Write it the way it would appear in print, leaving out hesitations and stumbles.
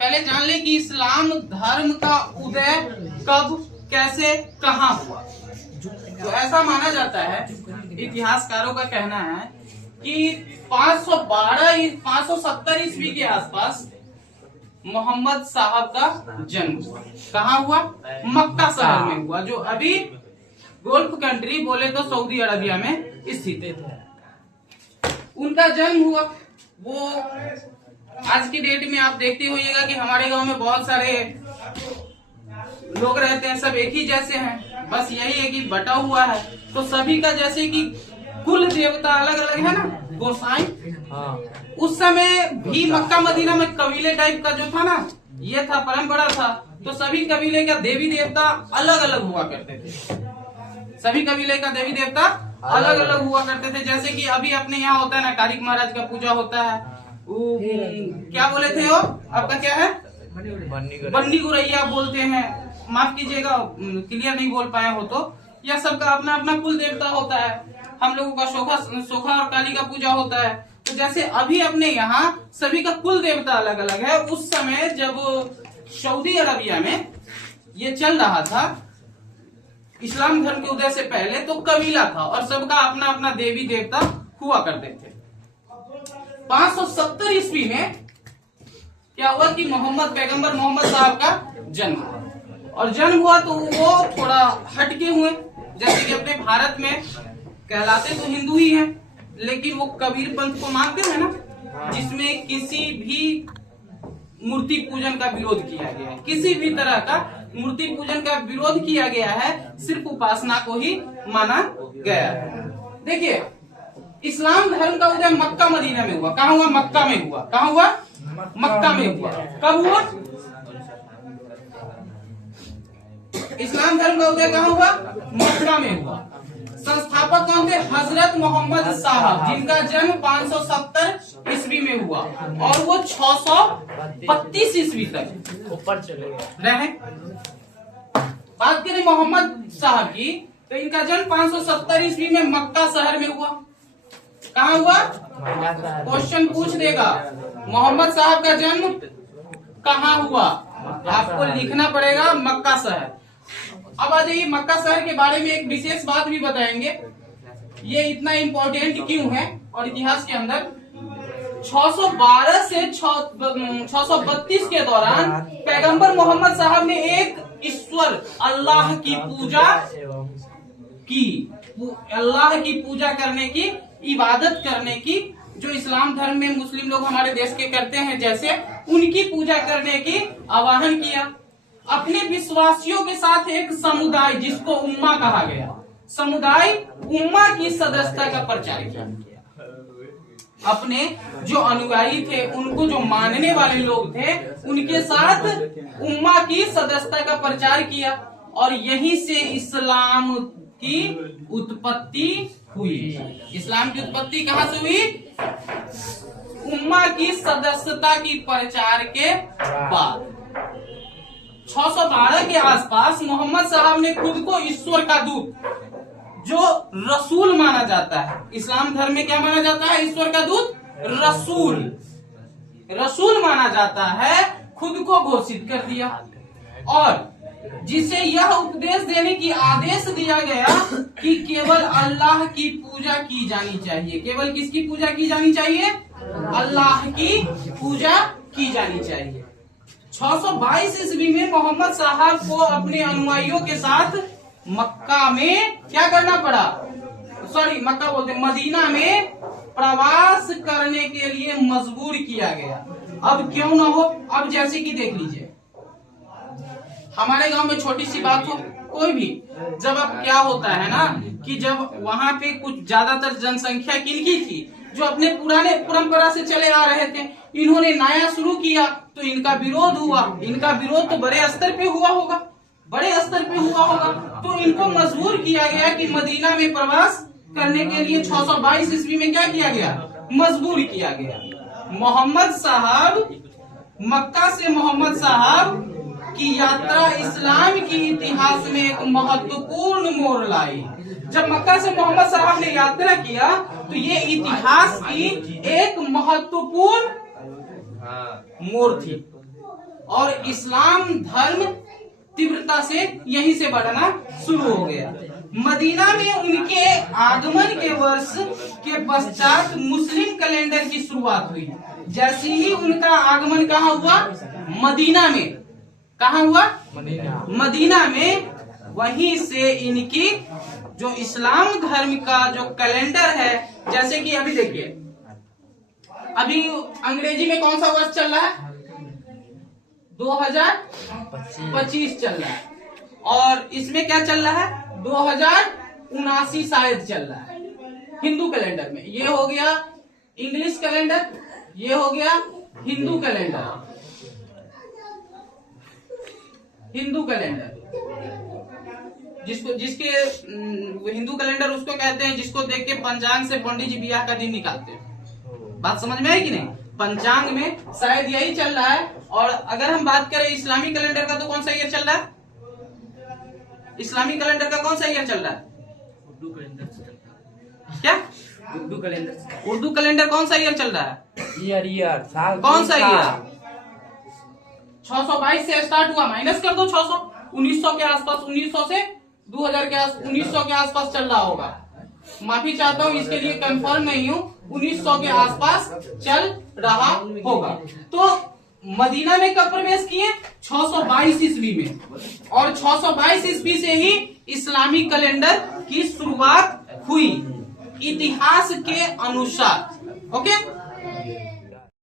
पहले जान ले कि इस्लाम धर्म का उदय कब, कैसे, कहाँ हुआ। तो ऐसा माना जाता है, इतिहासकारों का कहना है कि 570 ईस्वी के आसपास मोहम्मद साहब का जन्म हुआ। कहाँ हुआ? मक्का शहर में हुआ, जो अभी गोल्फ कंट्री बोले तो सऊदी अरबिया में स्थित है। उनका जन्म हुआ। वो आज की डेट में आप देखते होइएगा कि हमारे गांव में बहुत सारे लोग रहते हैं, सब एक ही जैसे हैं, बस यही है कि बटा हुआ है। तो सभी का जैसे कि कुल देवता अलग अलग है ना, गोसाई। उस समय भी मक्का मदीना में कबीले टाइप का जो था ना, ये था, परंपरा था। तो सभी कबीले का देवी देवता अलग अलग हुआ करते थे। सभी कबीले का देवी देवता अलग अलग हुआ करते थे। जैसे कि अभी अपने यहाँ होता है ना, कारिक महाराज का पूजा होता है। क्या बोले थे वो, आपका क्या है? बन्नी गुरैया बोलते हैं, माफ कीजिएगा क्लियर नहीं बोल पाए हो तो। यह सबका अपना अपना कुल देवता होता है। हम लोगों का सोखा और काली का पूजा होता है। तो जैसे अभी अपने यहाँ सभी का कुल देवता अलग अलग है, उस समय जब सऊदी अरबिया में ये चल रहा था, इस्लाम धर्म के उदय से पहले, तो कबीला था और सबका अपना अपना देवी देवता हुआ करते थे। 570 ईस्वी में क्या हुआ कि पैगंबर मोहम्मद साहब का जन्म हुआ। और जन्म हुआ तो वो थोड़ा हटके हुए। जैसे कि अपने भारत में कहलाते तो हिंदू ही हैं, लेकिन वो कबीर पंथ को मानते हैं ना, जिसमें किसी भी मूर्ति पूजन का विरोध किया गया है। किसी भी तरह का मूर्ति पूजन का विरोध किया गया है, सिर्फ उपासना को ही माना गया है। देखिए, इस्लाम धर्म का उदय मक्का मदीना में हुआ। कहाँ हुआ? मक्का में हुआ। कहाँ हुआ? मक्का में हुआ। कब हुआ? इस्लाम धर्म का उदय कहाँ हुआ? मक्का में हुआ। संस्थापक कौन थे? हजरत मोहम्मद साहब, जिनका जन्म 570 ईस्वी में हुआ और वो 632 ईस्वी तक ऊपर चले रहे। बात करें मोहम्मद साहब की, तो इनका जन्म 570 ईस्वी में मक्का शहर में हुआ। कहाँ हुआ? क्वेश्चन पूछ देगा, मोहम्मद साहब का जन्म कहाँ हुआ? आपको लिखना पड़ेगा मक्का शहर। अब आ जाइए, मक्का शहर के बारे में एक विशेष बात भी बताएंगे, ये इतना इम्पोर्टेंट क्यों है। और इतिहास के अंदर 612 से 632 के दौरान पैगंबर मोहम्मद साहब ने एक ईश्वर अल्लाह की पूजा की, अल्लाह की पूजा करने की, इबादत करने की, जो इस्लाम धर्म में मुस्लिम लोग हमारे देश के करते हैं, जैसे उनकी पूजा करने की आह्वान किया। अपने विश्वासियों के साथ एक समुदाय, जिसको उम्मा कहा गया, समुदाय उम्मा की सदस्यता का प्रचार किया। अपने जो अनुयायी थे, उनको जो मानने वाले लोग थे, उनके साथ उम्मा की सदस्यता का प्रचार किया। और यहीं से इस्लाम की उत्पत्ति हुई। इस्लाम की उत्पत्ति कहाँ से हुई? उम्मा की सदस्यता की प्रचार के बाद 612 के आसपास मोहम्मद साहब ने खुद को ईश्वर का दूत, जो रसूल माना जाता है, इस्लाम धर्म में क्या माना जाता है? ईश्वर का दूत, रसूल माना जाता है, खुद को घोषित कर दिया। और जिसे यह उपदेश देने की आदेश दिया गया कि केवल अल्लाह की पूजा की जानी चाहिए। केवल किसकी पूजा की जानी चाहिए? अल्लाह की पूजा की जानी चाहिए। 622 ईस्वी में मोहम्मद साहब को अपने अनुयायियों के साथ मक्का में क्या करना पड़ा? मक्का बोलते, मदीना में प्रवास करने के लिए मजबूर किया गया। अब क्यों ना हो, अब जैसे कि देख लीजिए, हमारे गांव में छोटी सी बात हो, कोई भी, जब अब क्या होता है ना कि जब वहां पे कुछ ज्यादातर जनसंख्या किनकी थी, जो अपने पुराने परंपरा से चले आ रहे थे, इन्होंने नया शुरू किया तो इनका विरोध हुआ। इनका विरोध तो बड़े स्तर पे हुआ होगा, तो इनको मजबूर किया गया कि मदीना में प्रवास करने के लिए 622 ईस्वी में क्या किया गया? मजबूर किया गया। मोहम्मद साहब, मक्का से मोहम्मद साहब की यात्रा इस्लाम की इतिहास में एक महत्वपूर्ण मोड़ लाई। जब मक्का से मोहम्मद साहब ने यात्रा किया तो ये इतिहास की एक महत्वपूर्ण मोड़ थी। और इस्लाम धर्म तीव्रता से यहीं से बढ़ना शुरू हो गया। मदीना में उनके आगमन के वर्ष के पश्चात मुस्लिम कैलेंडर की शुरुआत हुई। जैसे ही उनका आगमन कहाँ हुआ? मदीना में। कहाँ हुआ? मदीना में। वहीं से इनकी जो इस्लाम धर्म का जो कैलेंडर है, जैसे कि अभी देखिए, अभी अंग्रेजी में कौन सा वर्ष चल रहा है? 2025 चल रहा है। और इसमें क्या चल रहा है? 2079 शायद चल रहा है हिंदू कैलेंडर में। ये हो गया इंग्लिश कैलेंडर, ये हो गया हिंदू कैलेंडर। हिंदू कैलेंडर जिसके हिंदू कैलेंडर उसको कहते हैं जिसको देख के पंचांग से पंडित जी ब्याह का दिन निकालते हैं। बात समझ में आई कि नहीं? पंचांग में शायद यही चल रहा है। और अगर हम बात करें इस्लामी कैलेंडर का, तो कौन सा ईयर चल रहा है? इस्लामी कैलेंडर का कौन सा ईयर चल रहा है? उर्दू कैलेंडर से चलता है। क्या? उर्दू कैलेंडर। उर्दू कैलेंडर कौन सा ईयर चल रहा है? ईयर साल कौन सा ईयर? 622 से स्टार्ट हुआ, माइनस कर दो 600। 1900 के आसपास, 1900 से 2000 के 1900 के आसपास चल रहा होगा। माफी चाहता हूँ, इसके लिए कंफर्म नहीं हूँ। 1900 के आसपास चल रहा होगा। तो मदीना में कब प्रवेश किए? 622 ईस्वी में। और 622 ईस्वी से ही इस्लामी कैलेंडर की शुरुआत हुई इतिहास के अनुसार। ओके।